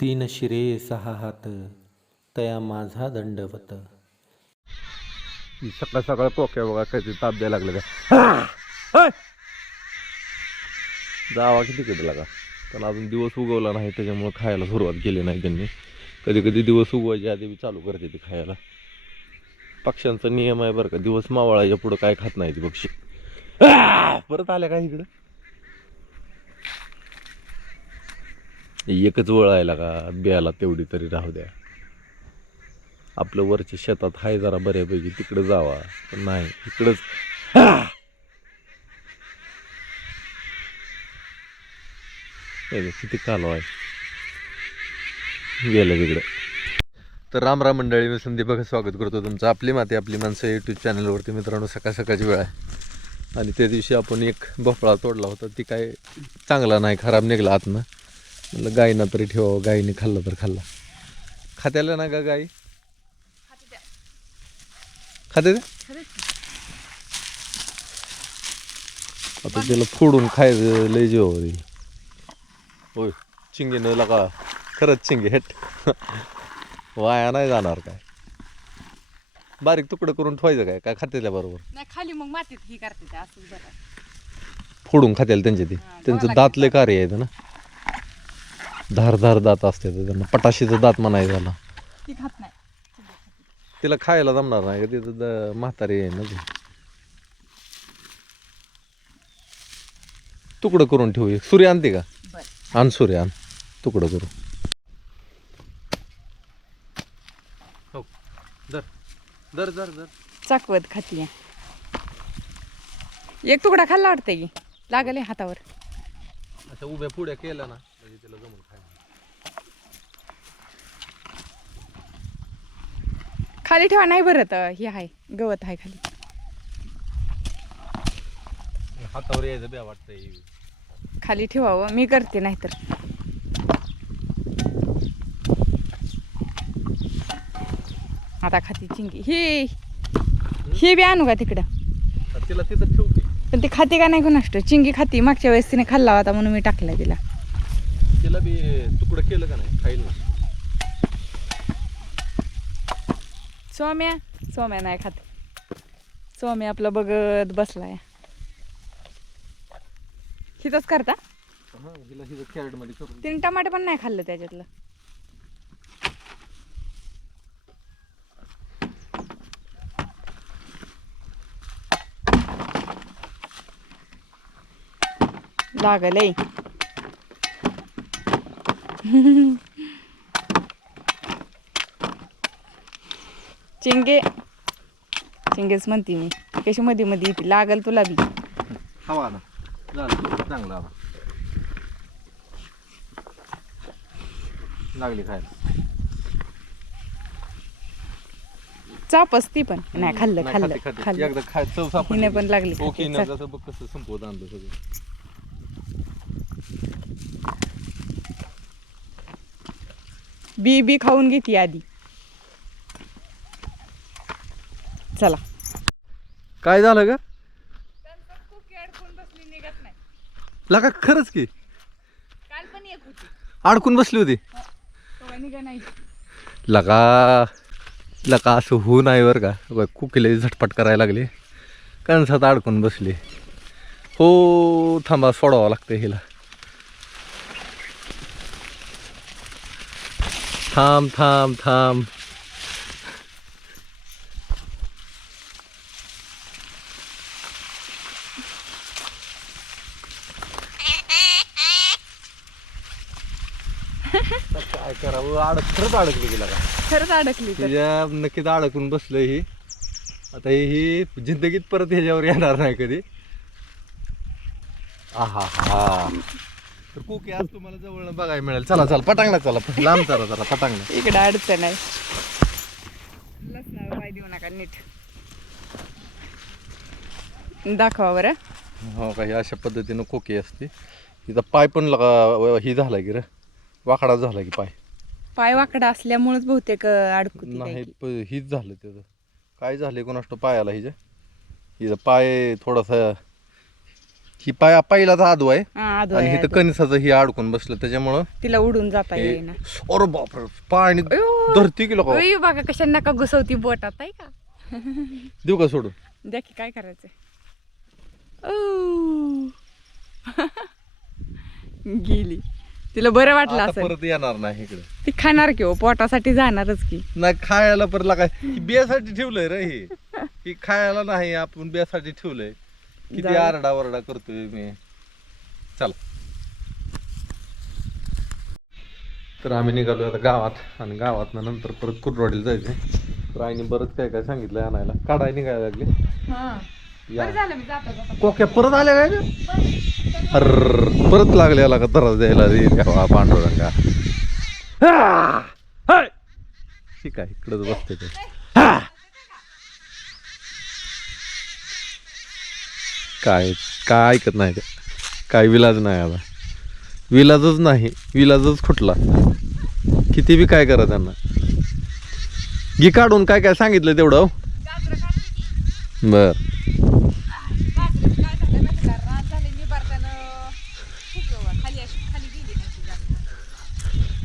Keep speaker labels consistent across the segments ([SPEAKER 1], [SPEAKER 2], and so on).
[SPEAKER 1] तीन शिरे सहा हात तया माझा दंडवत.
[SPEAKER 2] सकाळ सकाळ पोक्या बघा काहीतरी ताप द्यायला लागलं का? जावा किती तिकडे लागा? त्याला अजून दिवस उगवला नाही त्याच्यामुळे खायला सुरुवात केली नाही त्यांनी. कधी कधी दिवस उगवायच्या आधी बी चालू करते ती खायला. पक्ष्यांचा नियम आहे बरं का दिवस मावळाच्या पुढं काय खात नाही ती पक्षी. परत आल्या का इकडं? एकच वळायला का बियाला तेवढी तरी राहू द्या. आपलं वरच्या शेतात हाय जरा बऱ्यापैकी तिकडं जावा. पण नाही इकडंच. किती कालवा आहे. गेलं तिकडं. तर राम राम मंडळी मी संदीप बघा स्वागत करतो तुमचं. आपली माती आपली माणसं यूट्यूब चॅनलवरती मित्रांनो सकाळ सकाळची वेळ आहे. आणि त्या दिवशी आपण एक भोपळा तोडला होता. ती काय चांगला नाही खराब निघला आतनं. म्हणलं गायीनं तरी ठेवावं गायीने खाल्लं तर खाल्ला. खात्याला ना का गाई? खाते? आता त्याला फोडून खायचं लय जेव होय चिंगीनं लका खरंच चिंगी हेट वाया नाही जाणार काय. बारीक तुकडं करून ठेवायचं काय? काय खात्याला बरोबर?
[SPEAKER 3] नाही खाली मग मातीत ही करते
[SPEAKER 2] फोडून खात्याला त्यांचे ते. त्यांचं
[SPEAKER 3] धुवावं
[SPEAKER 2] दात लय कार्य आहे ना. धार धार दात असते ते त्यांना. पटाशीचं दात म्हणायचं त्याला
[SPEAKER 3] ती खात नाही.
[SPEAKER 2] तिला खायला जमणार नाही का? तिथं द- म्हातारी आहे ना ती. तुकडं करून ठेवू एक. सूर्य आणते का? आण सूर्य आण. तुकडं करू हो. दर दर दर दर
[SPEAKER 3] चाकवत खाती एक तुकडा खाल्ला वाटतंय की? लागल हातावर.
[SPEAKER 2] अशा उभ्या पुढ्या केल्या ना म्हणजे तिला जमून खायला
[SPEAKER 3] खाली ठेवा नाही भरत. हे आहे गवत आहे खाली.
[SPEAKER 2] हातावर यायचं वाटतंय.
[SPEAKER 3] खाली ठेवावं मी करते नाहीतर. आता खाती चिंगी. ही ही बी आणू का तिकडं?
[SPEAKER 2] तिला तिथं
[SPEAKER 3] पण ती खाते का नाही कोणाष्ट चिंगी खाती मागच्या वेळेस तिने खाल्ला होता म्हणून मी टाकला तिला.
[SPEAKER 2] तिला बी तुकडं केलं का नाही? खाईल ना.
[SPEAKER 3] सोम्या सोम्या नाही खात. सोम्या आपलं बघत बसलाय. हिथंच करता?
[SPEAKER 2] हा
[SPEAKER 3] तिने टमाटे पण नाही खाल्लं त्याच्यातलं. लागलय. चिंगे. चिंगेच म्हणते मी. कशी मध्ये मध्ये येते. लागल तुला बी.
[SPEAKER 2] हवा झालं. चांगलं आला लागली खायला.
[SPEAKER 3] चापच ती पण. नाही खाल्लं खाल्लं
[SPEAKER 2] खाते, खाते.
[SPEAKER 3] खाल्लं.
[SPEAKER 2] एकदा खाय चव सापडली.
[SPEAKER 3] हिने पण लागली
[SPEAKER 2] ओके
[SPEAKER 3] खाते.
[SPEAKER 2] ना
[SPEAKER 3] चल.
[SPEAKER 2] जसं बघ कसं संपवत आणलं सगळं.
[SPEAKER 3] बी बी खाऊन घेते आधी. चला.
[SPEAKER 2] काय झालं का लका खरंच की?
[SPEAKER 3] काल पण एक होती.
[SPEAKER 2] अडकून बसली होती?
[SPEAKER 3] निघा नाही.
[SPEAKER 2] लका लका असं होऊ नाही बरं का? बघ, कुकीला झटपट करायला लागली. कणसात अडकून बसली. हो थांबा सोडावं लागतं हिला. थांब थांब थांब काय करावं अडक खरंच अडकली गेला का?
[SPEAKER 3] खरंच अडकली तर.
[SPEAKER 2] तिच्या नक्कीच अडकून बसलं ही. आता ही ही जिंदगीत परत ह्याच्यावर येणार नाही कधी. आहा हा. तर कोकी आज तुम्हाला जवळ बघायला मिळेल. चला चला पटांगणा चला. लांब चला चला पटांगणा
[SPEAKER 3] इकडे अडचण आहे. लसणावर पाय देऊ नका नीट. दाखवा बरं.
[SPEAKER 2] हो का ही अशा पद्धतीनं कोकी असते. तिचा पाय पण लगा ही झाला की रे. वाकडा झाला की पाय.
[SPEAKER 3] पाय वाकडा असल्यामुळेच बहुतेक अडकू
[SPEAKER 2] नाही प- हीच झालं त्याचं. काय झालं कोणाष्ट पायाला हिच्या हिचा पाय थोडासा ही पाय पहिलाच आदू आहे.
[SPEAKER 3] हा आदू
[SPEAKER 2] आणि
[SPEAKER 3] आहे,
[SPEAKER 2] इथं
[SPEAKER 3] आदू.
[SPEAKER 2] कणसाचं ही अडकून बसलं त्याच्यामुळं.
[SPEAKER 3] तिला उडून जाता
[SPEAKER 2] हे-
[SPEAKER 3] येईना.
[SPEAKER 2] अरे बापरे पाणी
[SPEAKER 3] अयो.
[SPEAKER 2] धरती की
[SPEAKER 3] अयो, बघा कशा नका घुसवती बोटात आहे का?
[SPEAKER 2] देऊ का सोडून?
[SPEAKER 3] द्या की काय करायचंय? औ. गेली. तिला बरं वाटलं
[SPEAKER 2] आता
[SPEAKER 3] असेल.
[SPEAKER 2] परत येणार नाही इकडे.
[SPEAKER 3] ती खाणार की हो पोटासाठी जाणारच की.
[SPEAKER 2] नाही खायला पर लागा ही बियासाठी ठेवलंय रे हे. ही खायला नाही आपण बियासाठी ठेवलंय. किती
[SPEAKER 3] जाऊ.
[SPEAKER 2] आरडा वरडा करतोय मी. चल. तर आम्ही निघालो आता गावात. आणि गावात नंतर परत कुरवाडीला जायचंय. तर आईने बरंच काय काय सांगितलंय आणायला. काढाय निघायला लागले.
[SPEAKER 3] बरं झालं मी जाता जाता
[SPEAKER 2] कोक्या परत आल्या काय ग? अर परत लागल्या का त्रास द्यायला? रे देवा पांडुरंगा हा! हाय! ठीक आहे इकडंच बसते ते. हा! काय काय ऐकत नाही ते. काय विलाज नाही आता. विलाजच नाही विलाजच खुटला. किती बी काय करा त्यांना. घी काढून काय काय सांगितलं तेवढं? हो? बर.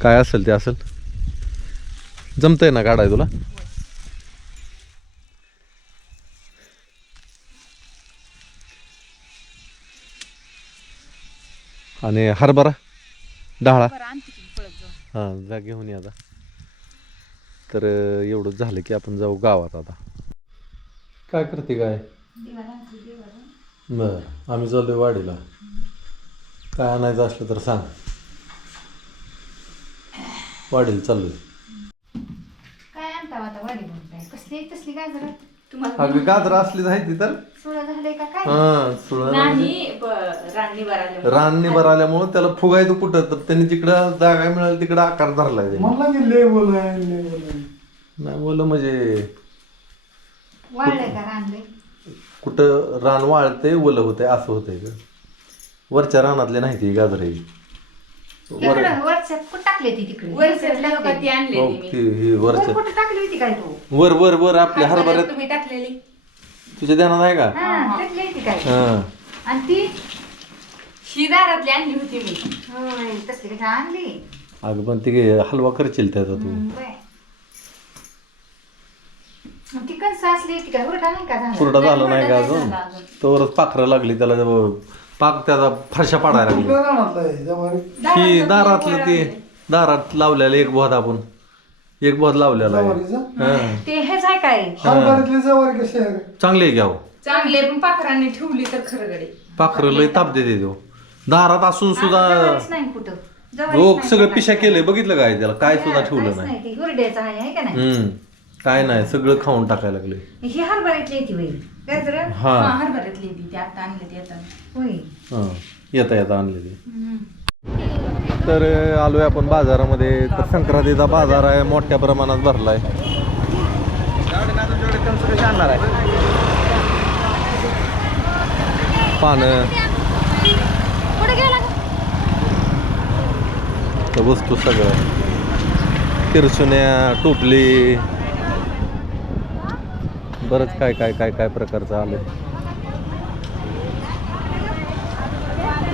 [SPEAKER 2] काय असेल ते असेल. जमतंय ना काढाय तुला? आणि हरभरा डाळा. हां जा घेऊन या आता. तर एवढंच झालं की आपण जाऊ गावात आता. काय करते काय बर आम्ही चाललोय वाडीला. काय आणायचं असलं तर सांग. वाडीला चाललोय.
[SPEAKER 4] काय आणता आता वाडी म्हणताय? कसली तसली गाजर?
[SPEAKER 2] अगं गाजर असली नाही ती तर.
[SPEAKER 4] सोळा झालंय का काय?
[SPEAKER 2] हा सुळा
[SPEAKER 3] नाही राणी बराले
[SPEAKER 2] रान निभार आल्यामुळं त्याला फुगायचं कुठं? तर त्यांनी जिकडं जागा मिळाली तिकडं आकार त्यांनी.
[SPEAKER 5] म्हणला की आहे
[SPEAKER 2] नाही बोल म्हणजे
[SPEAKER 4] वाळलंय का रानलंय?
[SPEAKER 2] कुठं रान वाळते ओलं होतंय असं होतंय ग. वरच्या रानातले नाही ती गाजर आहे वर
[SPEAKER 4] इकडं वरच्यात कुठं टाकली ती तिकडे?
[SPEAKER 3] वरच्यातल्या लोकात ती आणलेली
[SPEAKER 2] हो,
[SPEAKER 3] मी.
[SPEAKER 2] ती ही
[SPEAKER 4] वर
[SPEAKER 2] वरच्या
[SPEAKER 4] कुठं टाकली होती काय तू?
[SPEAKER 2] वर वर वर आपल्या हरभऱ्यात
[SPEAKER 3] तुम्ही टाकलेली.
[SPEAKER 2] तुझ्या ध्यानात आहे का?
[SPEAKER 4] हा टाकली होती काय?
[SPEAKER 2] हा.
[SPEAKER 4] आणि ती?
[SPEAKER 3] ही दारातली आणली होती मी.
[SPEAKER 4] होय तसली आणली?
[SPEAKER 2] अगं पण ती हलवा करशील त्याचा तू.
[SPEAKER 4] बाय. ती कंस असली होती काय? हुरडा नाही का झाला?
[SPEAKER 2] पुरडा झाला नाही का अजून. तोवरच पाखरं लागली त्याला जवळ. पाक त्याचा फरशा पाडायला लागली.
[SPEAKER 5] कुठल्या रानातलं आहे? जवारी
[SPEAKER 2] ही दारातलं ते दारात लावलेलं एक बोध आपण. एक बोध लावलेला आहे.
[SPEAKER 5] जवारीचं
[SPEAKER 2] हा.
[SPEAKER 4] ते हेच आहे काय?
[SPEAKER 5] हरभऱ्यातली जवारी कशी आहे रे?
[SPEAKER 2] चांगले आहे घ्यावं
[SPEAKER 3] चांगले पण पाखरांनी ठेवली तर खरं गडे.
[SPEAKER 2] पाखरं लय ताप देते देव दारात असून सुद्धा
[SPEAKER 4] नाही कुठं.
[SPEAKER 2] लोक सगळं. पिशा केलंय बघितलं काय त्याला? काय सुद्धा ठेवलं नाही.
[SPEAKER 4] नाही ते हुरड्याचं आहे आहे का नाही?
[SPEAKER 2] हम्म. काय नाही सगळं खाऊन टाकायला लागले
[SPEAKER 4] ही हरभऱ्यातली येते बाई. गाजर?
[SPEAKER 2] हा.
[SPEAKER 3] हरभऱ्यातली ती ती आता आणली ती आता.
[SPEAKER 4] होय.
[SPEAKER 2] हा येता येता आणलेली. तर अं, आलोय आपण बाजारामध्ये. तर संक्रांतीचा बाजार आहे मोठ्या प्रमाणात भरलाय. पानं. तर वस्तू सगळं. किरसुन्या टोपली बरंच काय काय काय काय प्रकारचं आलं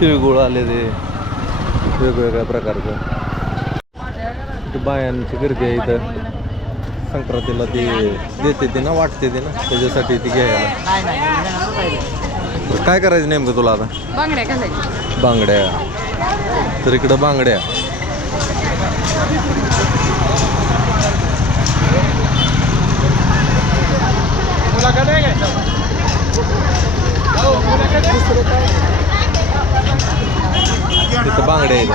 [SPEAKER 2] तिळगुळ आले ते वेगवेगळ्या प्रकारचं. बायांची गर्दी आहे इथं. संक्रांतीला ती देते ती ना वाटते ती ना त्याच्यासाठी ती घ्यायला. काय करायचं नेमकं तुला आता?
[SPEAKER 3] बांगड्या.
[SPEAKER 2] तर इकडं बांगड्या. तिथं आहेत.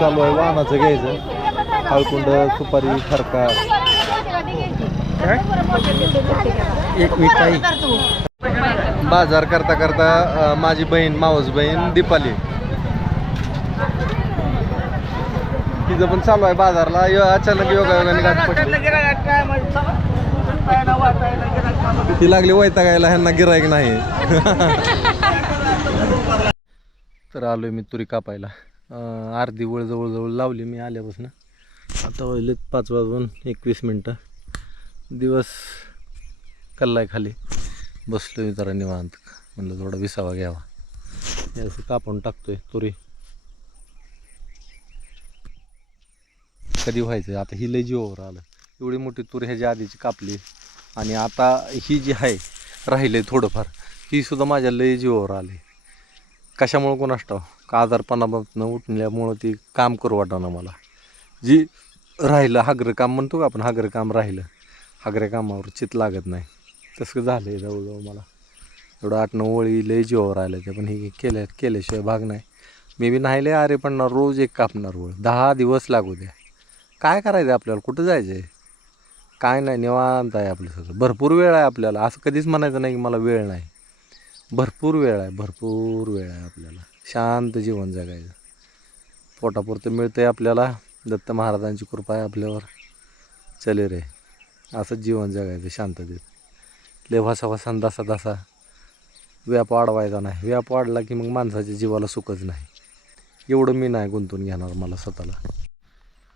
[SPEAKER 2] चालू आहे वाहनाचं घ्यायचं. हळकुंड सुपारी खरका. एक मिठाई बाजार करता करता माझी बहीण मावस बहीण दीपाली. तिचं पण चालू आहे बाजारला. यो- अचानक योगायोगाने गाठ पडली. ही लागली वैतागायला ह्यांना गिरायक नाही. तर आलोय मी तुरी कापायला. अर्धी वळ जवळजवळ लावली मी आल्यापासून. आता वाजलेत पाच वाजून एकवीस मिनटं. दिवस कल्लाय खाली. बसलो मी जरा निवांत. म्हणलं थोडा विसावा घ्यावा. असं कापून टाकतोय तुरी. कधी व्हायचं आता ही लय जीवावर आलं. एवढी मोठी तुरी ह्याच्या आधीची कापली. आणि आता ही जी आहे राहिले थोडंफार ही सुद्धा माझ्या लय जीवावर आली कशामुळं कोण असतं का आजारपणापासून उठल्यामुळं ती काम करू वाटाणं मला. जी राहिलं हागरं काम म्हणतो का आपण हागरं काम राहिलं हागऱ्या कामावर चित लागत नाही. तसं झालं आहे जवळजवळ मला. एवढं आठ नऊ वळी लय जीवावर आल्या ते पण हे केल्या केल्याशिवाय भाग नाही. मे बी नाही लय अरे पण रोज एक कापणार वळ. दहा दिवस लागू द्या. काय करायचं आपल्याला? कुठं जायचं आहे काय नाही निवांत आहे आपलं सगळं. भरपूर वेळ आहे आपल्याला. असं कधीच म्हणायचं नाही की मला वेळ नाही. भरपूर वेळ आहे भरपूर वेळ आहे आपल्याला. शांत जीवन जगायचं. पोटापुरतं मिळतं आहे आपल्याला. दत्त महाराजांची कृपा आहे आपल्यावर. चले रे असंच जीवन जगायचं शांततेत. लय वासा वासा व्याप वाढवायचा नाही. व्याप वाढला की मग माणसाच्या जीवाला सुखच नाही. एवढं मी नाही गुंतून घेणार मला स्वतःला.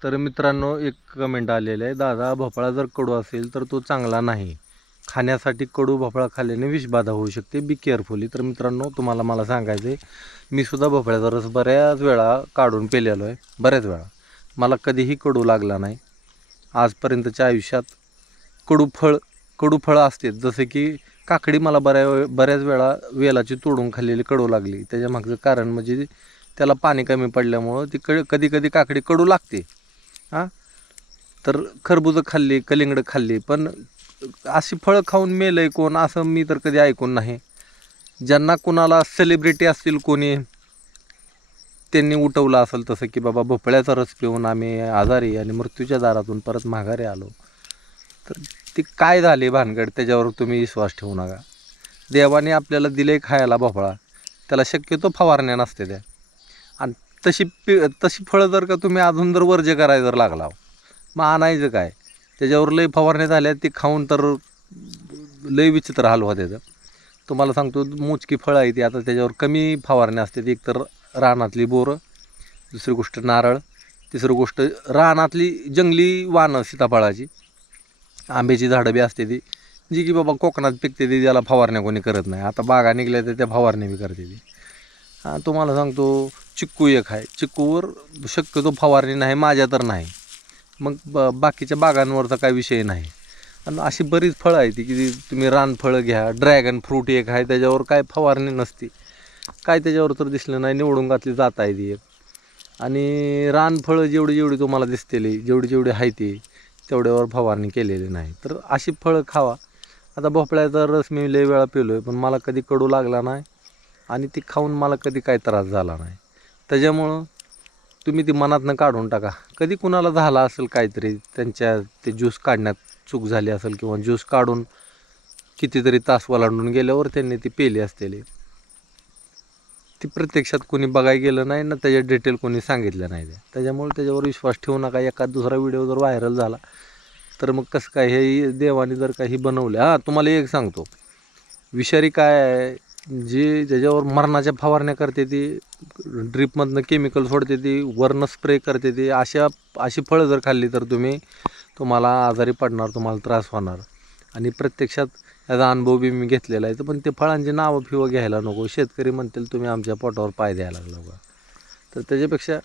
[SPEAKER 2] तर मित्रांनो एक कमेंट आलेलं आहे. दादा भोपळा जर कडू असेल तर तो चांगला नाही. खाण्यासाठी कडू भोपळा खाल्ल्याने विषबाधा होऊ शकते. बी केअरफुली तर मित्रांनो तुम्हाला मला सांगायचं आहे मी सुद्धा भोपळ्याचा रस बऱ्याच वेळा काढून पेलेलो आहे. बऱ्याच वेळा. मला कधीही कडू लागला नाही. आजपर्यंतच्या आयुष्यात कडू फळ कडू फळं असते. जसे की काकडी मला बऱ्या वे बऱ्याच वेळा वेलाची तोडून खाल्लेली कडू लागली. त्याच्या मागचं कारण म्हणजे त्याला पाणी कमी पडल्यामुळं ती क कधी कधी काकडी कडू लागते. हां? तर खरबुजं खाल्ली कलिंगडं खाल्ली पण अशी फळं खाऊन मेलंय कोण असं मी तर कधी ऐकून नाही. ज्यांना कोणाला सेलिब्रिटी असतील कोणी त्यांनी उठवलं असेल तसं की बाबा भोपळ्याचा रस पिऊन आम्ही आजारी आणि मृत्यूच्या दारातून परत माघारी आलो. तर ती काय झाले भानगड त्याच्यावर तुम्ही विश्वास ठेवू नका. देवाने आपल्याला दिले खायला भोपळा त्याला शक्यतो फवारण्या नसते त्या तशी पि तशी फळं जर का तुम्ही अजून जर वर्ज करायला जर लागला मग आणायचं काय? त्याच्यावर लय फवारण्या झाल्या ती खाऊन तर लय विचित्र हाल होते त्याचं. तुम्हाला सांगतो मोजकी फळं आहे ती आता त्याच्यावर कमी फवारण्या असतात एक तर रानातली बोरं दुसरी गोष्ट नारळ तिसरी गोष्ट रानातली जंगली वानं सीताफळाची. आंब्याची झाडं बी असते ती जी की बाबा कोकणात पिकते ती त्याला फवारण्या कोणी करत नाही. आता बागा निघल्या तर त्या फवारण्या बी करते ती. तुम्हाला सांगतो चिक्कू एक आहे. चिक्कूवर शक्यतो फवारणी नाही माझ्या तर नाही. मग ब बाकीच्या बागांवरचा काय विषय नाही. आणि अशी बरीच फळं आहेत ती की तुम्ही रानफळं घ्या ड्रॅगन फ्रूट एक आहे त्याच्यावर काय फवारणी नसती. काय त्याच्यावर तर दिसलं नाही निवडून घातली जात आहे ती एक. आणि रानफळं जेवढी जेवढी तुम्हाला दिसतेली जेवढी जेवढी आहे ती तेवढ्यावर फवारणी केलेली नाही. तर अशी फळं खावा. आता भोपळ्याचा रस मी लय वेळा पिलो आहे पण मला कधी कडू लागला नाही. आणि ती खाऊन मला कधी काही त्रास झाला नाही. त्याच्यामुळं तुम्ही ती मनातनं काढून टाका. कधी कुणाला झाला असेल काहीतरी त्यांच्या ते ज्यूस काढण्यात चूक झाली असेल किंवा ज्यूस काढून कितीतरी तास वलांडून गेल्यावर त्यांनी ती पेली असलेली. ती प्रत्यक्षात कोणी बघायला गेलं नाही ना त्याच्या डिटेल कोणी सांगितलं नाही. त्याच्यामुळे त्याच्यावर विश्वास ठेवू नका. एखाद दुसरा व्हिडिओ जर व्हायरल झाला तर मग कसं काय? हे देवाने जर काही बनवलं. हां तुम्हाला एक सांगतो. विषारी काय आहे? जी ज्याच्यावर मरणाच्या फवारण्या करते ती ड्रीपमधनं केमिकल सोडते ती वरनं स्प्रे करते ती अशा अशी फळं जर खाल्ली तर तुम्ही तुम्हाला आजारी पडणार तुम्हाला त्रास होणार. आणि प्रत्यक्षात याचा अनुभव बी मी घेतलेला आहे तर पण ते फळांची नावं फिवं घ्यायला नको. शेतकरी म्हणतील तुम्ही आमच्या पोटावर पाय द्यायला लागला बा. तर त्याच्यापेक्षा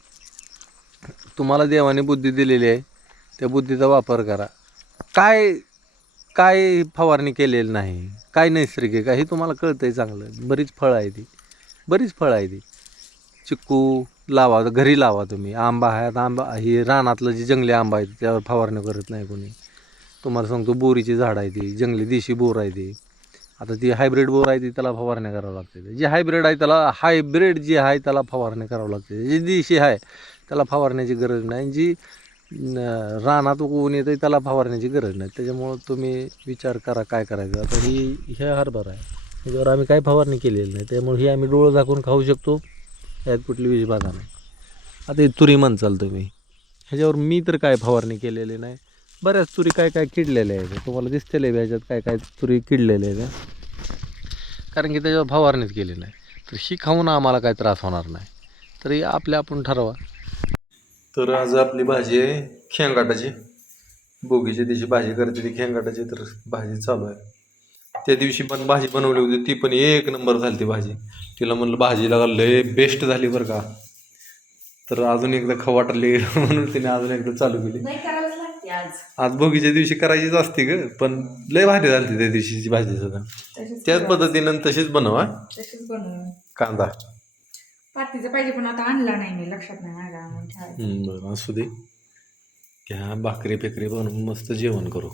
[SPEAKER 2] तुम्हाला देवाने बुद्धी दिलेली आहे त्या बुद्धीचा वापर करा. काय काय फवारणी केलेली नाही काय नैसर्गिक आहे हे तुम्हाला कळतं आहे चांगलं. बरीच फळं आहे ती बरीच फळं आहे ती चिक्कू लावा घरी लावा तुम्ही. आंबा आहे आंबा ही रानातलं जे जंगली आंबा आहे त्यावर फवारणी करत नाही कोणी. तुम्हाला सांगतो बोरीची झाड आहे ती जंगली देशी बोर आहे ती आता ती हायब्रिड बोर आहे ती त्याला फवारणी करावं लागते. जे हायब्रिड आहे त्याला हायब्रिड जी आहे त्याला फवारणी करावं लागते. जी देशी आहे त्याला फवारण्याची गरज नाही. जी रानात उगवून येतं त्याला फवारण्याची गरज नाही. त्याच्यामुळं तुम्ही विचार करा काय करायचं? आता ही हे हरभरा आहे. त्याच्यावर आम्ही काय फवारणी केलेली नाही. त्यामुळे ही आम्ही डोळं झाकून खाऊ शकतो. यात कुठली विषबाधा नाही. आता ही तुरी म्हणचाल तुम्ही. ह्याच्यावर मी तर काय फवारणी केलेली नाही. बऱ्याच तुरी काय काय किडलेल्या आहेत. तुम्हाला दिसतेले ह्याच्यात काय काय तुरी किडलेल्या आहेत. कारण की त्याच्यावर फवारणीच केली नाही. तर ही खाऊन आम्हाला काय त्रास होणार नाही. तरी आपल्या आपण ठरवा. तर आज आपली भाजी आहे खेंगाटाची. बोगीची त्याची भाजी करते ती खेंगाटाची तर भाजी चालू आहे. त्या दिवशी पण भाजी बनवली होती ती पण एक नंबर झाली ती भाजी. तिला म्हणलं भाजी लागा लय बेस्ट झाली बरं का. तर अजून एकदा खाऊ वाटली म्हणून तिने अजून एकदा चालू केली.
[SPEAKER 4] आज.
[SPEAKER 2] भोगीच्या दिवशी करायचीच असते ग पण लय भारी झाली त्या दिवशीची भाजी सुद्धा. त्याच पद्धतीनं तशीच बनवा. कांदा.
[SPEAKER 3] पातीचं पाहिजे पण आता आणला नाही मी लक्षात नाही माझ्या ठेवायचं
[SPEAKER 2] बरं असू दे. घ्या भाकरी फेकरी बनवून मस्त जेवण करू.